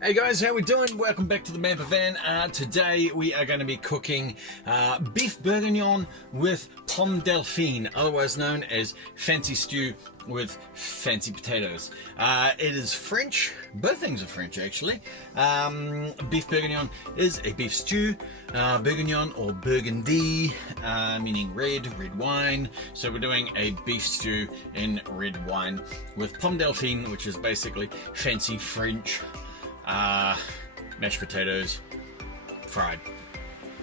Hey guys, how we doing? Welcome back to the Manpervan. Today we are going to be cooking beef bourguignon with Pommes Dauphine, otherwise known as fancy stew with fancy potatoes. It is French. Both things are French actually. Beef bourguignon is a beef stew. Bourguignon or burgundy, meaning red wine. So we're doing a beef stew in red wine with Pommes Dauphine, which is basically fancy French mashed potatoes fried.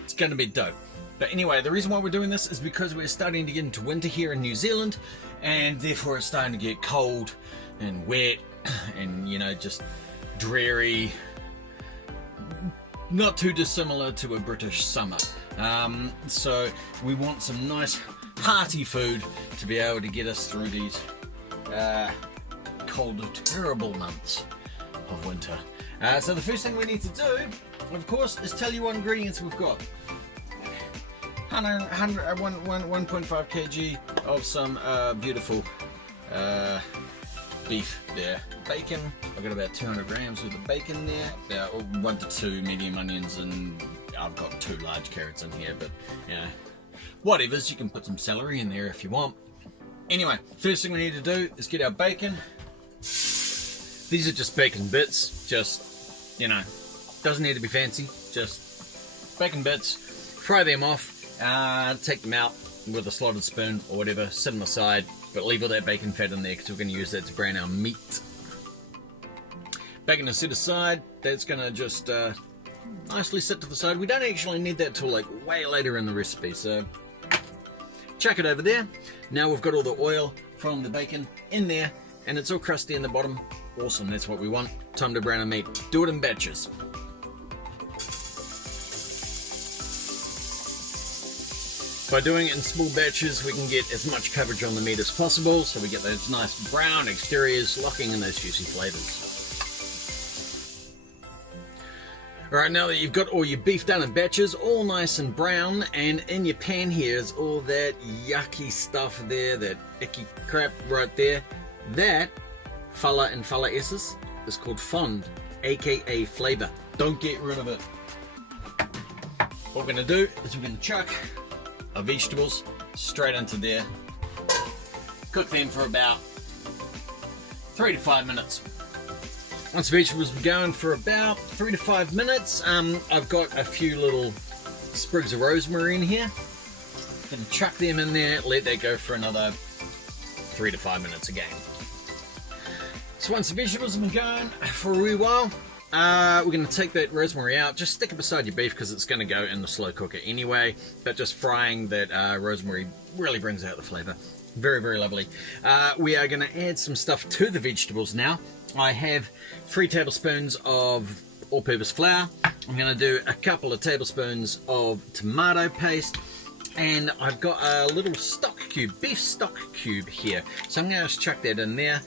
It's gonna be dope. But anyway, the reason why we're doing this is because we're starting to get into winter here in New Zealand, and therefore it's starting to get cold and wet and, you know, just dreary. Not too dissimilar to a British summer. So we want some nice hearty food to be able to get us through these cold, terrible months of winter. So the first thing we need to do, of course, is tell you what ingredients we've got. 1.5 kg of some beautiful beef there. Bacon, I've got about 200 grams worth of bacon there. About 1 to 2 medium onions, and I've got 2 large carrots in here, but you know, whatever's, you can put some celery in there if you want. Anyway, first thing we need to do is get our bacon. These are just bacon bits, just, you know, doesn't need to be fancy, just bacon bits. Fry them off, take them out with a slotted spoon or whatever, set them aside, but leave all that bacon fat in there because we're going to use that to brown our meat. Bacon is set aside, that's going to just nicely sit to the side. We don't actually need that till like way later in the recipe, so chuck it over there. Now we've got all the oil from the bacon in there, and it's all crusty in the bottom. Awesome, that's what we want. Time to brown our meat. Do it in batches. By doing it in small batches, we can get as much coverage on the meat as possible, so we get those nice brown exteriors locking in those juicy flavors. Alright, now that you've got all your beef done in batches, all nice and brown, and in your pan here is all that yucky stuff there, that icky crap right there. That fala and fala esses is called fond, aka flavor. Don't get rid of it. What we're going to do is we're going to chuck our vegetables straight into there. Cook them for about 3 to 5 minutes. Once the vegetables are going for about 3 to 5 minutes, I've got a few little sprigs of rosemary in here. Gonna chuck them in there, let that go for another 3 to 5 minutes again. So once the vegetables have been going for a wee while, we're going to take that rosemary out. Just stick it beside your beef because it's going to go in the slow cooker anyway. But just frying that rosemary really brings out the flavour. Very, very lovely. We are going to add some stuff to the vegetables now. I have 3 tablespoons of all-purpose flour. I'm going to do a couple of tablespoons of tomato paste. And I've got a little stock cube, beef stock cube here. So I'm going to just chuck that in there.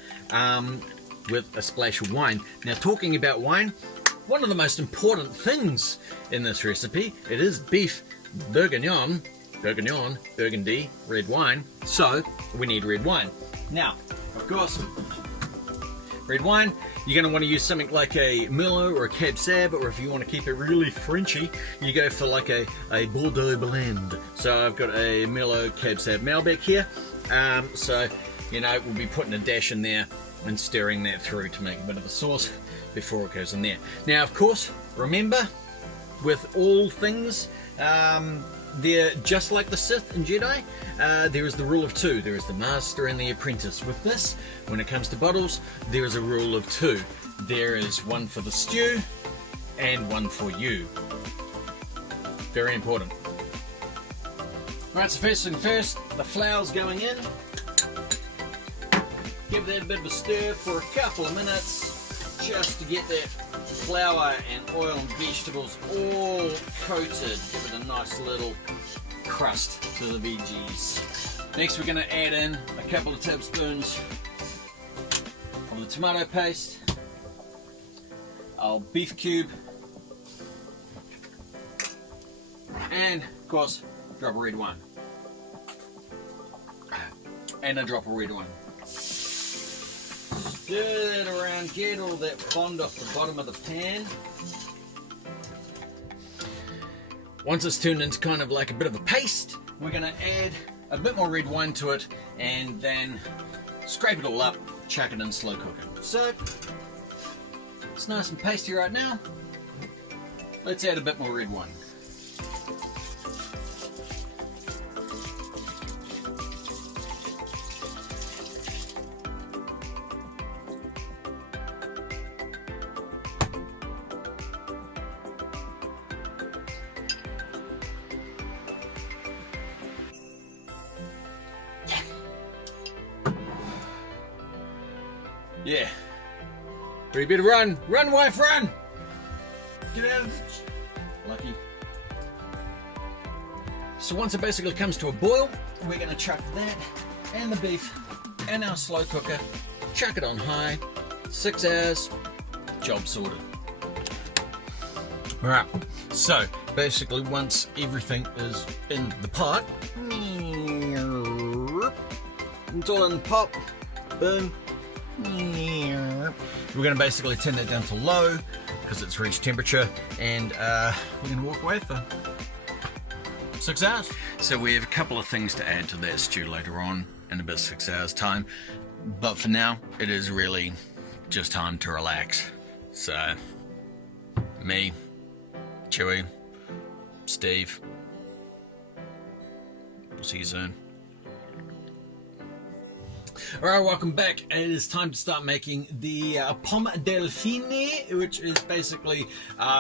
With a splash of wine. Now, talking about wine, one of the most important things in this recipe, it is beef bourguignon, burgundy, red wine, so we need red wine. Now, of course, red wine, you're going to want to use something like a Merlot or a Cab Sauv, or if you want to keep it really Frenchy, you go for like a Bordeaux blend. So I've got a Merlot Cab Sauv Malbec here, so, you know, we'll be putting a dash in there and stirring that through to make a bit of a sauce before it goes in there. Now, of course, remember, with all things, they're just like the Sith and Jedi. There is the rule of 2. There is the master and the apprentice. With this, when it comes to bottles, there is a rule of 2. There is one for the stew and one for you. Very important. Alright, so first thing first, the flour's going in. Give that a bit of a stir for a couple of minutes just to get that flour and oil and vegetables all coated. Give it a nice little crust to the veggies. Next we're going to add in a couple of tablespoons of the tomato paste, our beef cube, and of course a drop of red wine. And a drop of red wine. Stir that around, get all that fond off the bottom of the pan. Once it's turned into kind of like a bit of a paste, we're going to add a bit more red wine to it and then scrape it all up, chuck it in slow cooker. So, it's nice and pasty right now. Let's add a bit more red wine. Yeah. But you better run. Run, wife, run! Get out of this. Lucky. So once it basically comes to a boil, we're going to chuck that and the beef in our slow cooker. Chuck it on high. 6 hours. Job sorted. Alright. So basically once everything is in the pot, it's all in the pot. Boom. We're going to basically turn that down to low because it's reached temperature, and we're going to walk away for 6 hours. So we have a couple of things to add to that stew later on in about 6 hours time, but for now it is really just time to relax. So me, Chewy, Steve, we'll see you soon. Alright, welcome back. It is time to start making the Pommes Dauphine, which is basically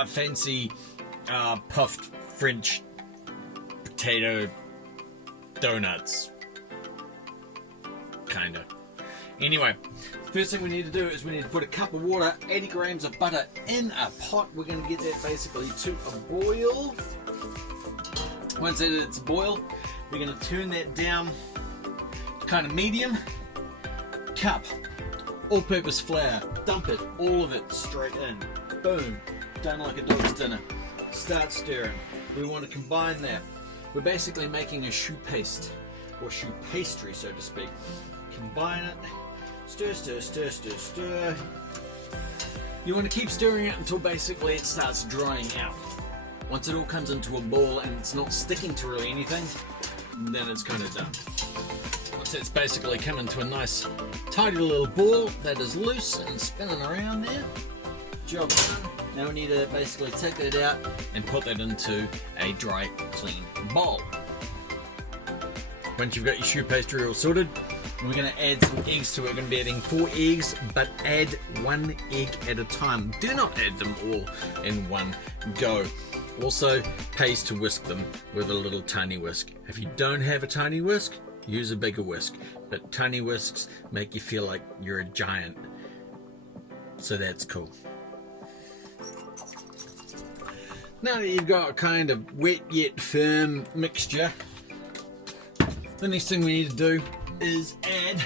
fancy puffed French potato donuts. Kinda. Anyway, first thing we need to do is we need to put a cup of water, 80 grams of butter in a pot. We're going to get that basically to a boil. Once it's a boil, we're going to turn that down to kind of medium. Cup, all-purpose flour, dump it, all of it straight in. Boom, done like a dog's dinner. Start stirring. We want to combine that. We're basically making a choux paste, or choux pastry, so to speak. Combine it, stir, stir, stir, stir, stir. You want to keep stirring it until basically it starts drying out. Once it all comes into a ball and it's not sticking to really anything, then it's kind of done. Once it's basically come into a nice tidy little ball that is loose and spinning around there, job done. Now we need to basically take that out and put that into a dry, clean bowl. Once you've got your choux pastry all sorted, we're going to add some eggs to it. We're going to be adding 4 eggs, but add 1 egg at a time. Do not add them all in one go. Also, pays to whisk them with a little tiny whisk. If you don't have a tiny whisk, use a bigger whisk. But tiny whisks make you feel like you're a giant. So that's cool. Now that you've got a kind of wet yet firm mixture, the next thing we need to do is add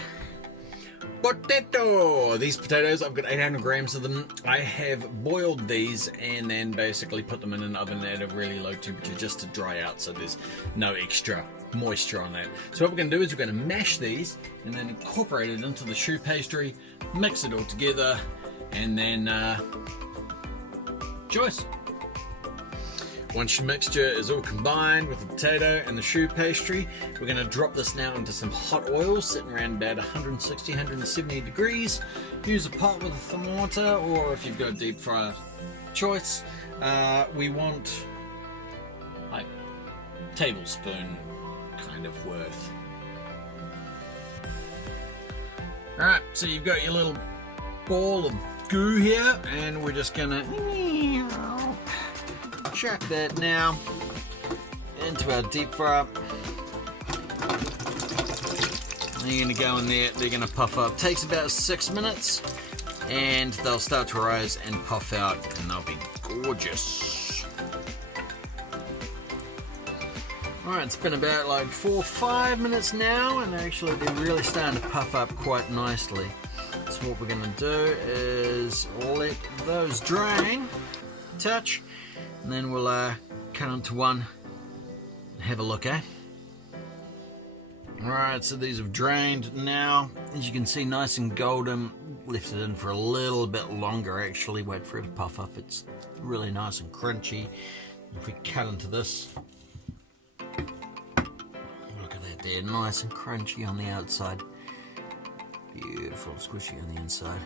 potato. These potatoes, I've got 800 grams of them. I have boiled these and then basically put them in an oven at a really low temperature just to dry out so there's no extra moisture on that. So what we're going to do is we're going to mash these and then incorporate it into the choux pastry, mix it all together, and then choice. Once your mixture is all combined with the potato and the choux pastry, we're going to drop this now into some hot oil sitting around about 160, 170 degrees. Use a pot with a thermometer, or if you've got a deep fryer, choice. We want like tablespoon kind of worth. Alright, so you've got your little ball of goo here, and we're just gonna chuck that now into our deep fryer. They're gonna go in there, they're gonna puff up. Takes about 6 minutes, and they'll start to rise and puff out, and they'll be gorgeous. Alright, it's been about like 4 or 5 minutes now, and actually they're really starting to puff up quite nicely. So what we're going to do is let those drain, touch, and then we'll cut onto one and have a look, eh? Alright, so these have drained now. As you can see, nice and golden left it in for a little bit longer actually. Wait for it to puff up. It's really nice and crunchy. If we cut into this, look at that there, nice and crunchy on the outside. Beautiful, squishy on the inside.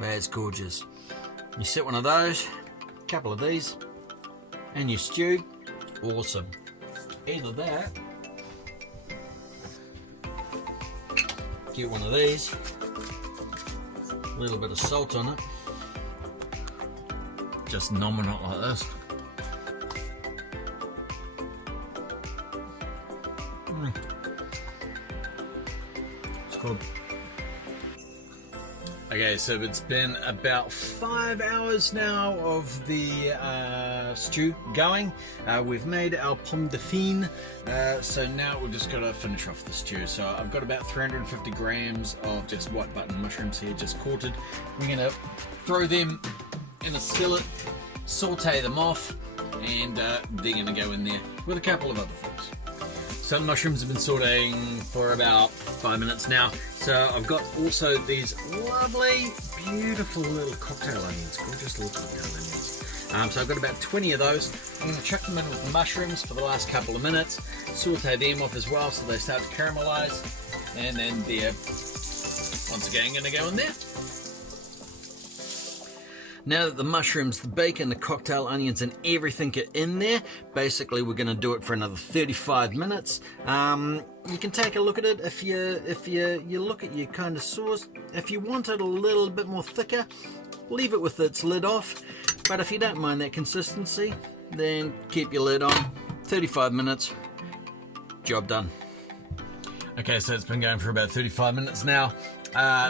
That's gorgeous. You set one of those, a couple of these, and your stew, awesome. Either that, get one of these, a little bit of salt on it, just nomming it like this. It's good. Okay, so it's been about 5 hours now of the stew going. We've made our Pommes Dauphine, so now we're just gotta finish off the stew. So I've got about 350 grams of just white button mushrooms here, just quartered. We're gonna throw them in a skillet, saute them off, and they're gonna go in there with a couple of other things. So the mushrooms have been sauteing for about 5 minutes now. So I've got also these lovely, beautiful little cocktail onions, gorgeous little cocktail onions. So I've got about 20 of those. I'm going to chuck them in with the mushrooms for the last couple of minutes, saute them off as well so they start to caramelize, and then they're once again going to go in there. Now that the mushrooms, the bacon, the cocktail onions and everything are in there, basically we're going to do it for another 35 minutes. You can take a look at it if you look at your kind of sauce. If you want it a little bit more thicker, leave it with its lid off. But if you don't mind that consistency, then keep your lid on. 35 minutes, job done. Okay, so it's been going for about 35 minutes now.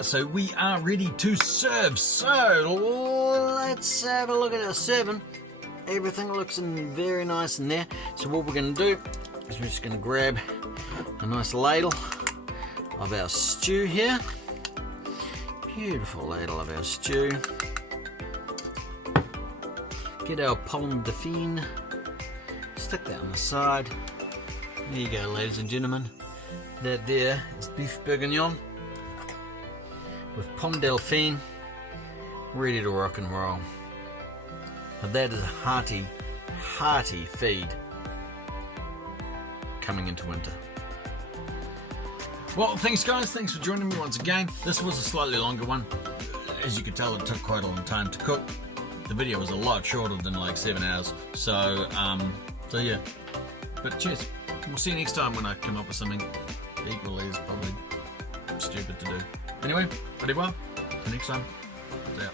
So we are ready to serve. So let's have a look at our serving. Everything looks very nice in there. So what we're going to do is we're just going to grab a nice ladle of our stew here. Beautiful ladle of our stew. Get our Pommes Dauphine. Stick that on the side. There you go, ladies and gentlemen. That there is Beef Bourguignon with Pommes Dauphine, ready to rock and roll. Now that is a hearty, hearty feed coming into winter. Well, thanks guys, thanks for joining me once again. This was a slightly longer one. As you can tell, it took quite a long time to cook. The video was a lot shorter than like 7 hours. So yeah. But cheers. We'll see you next time when I come up with something equally as probably stupid to do. Anyway, very well. Till next time. See ya.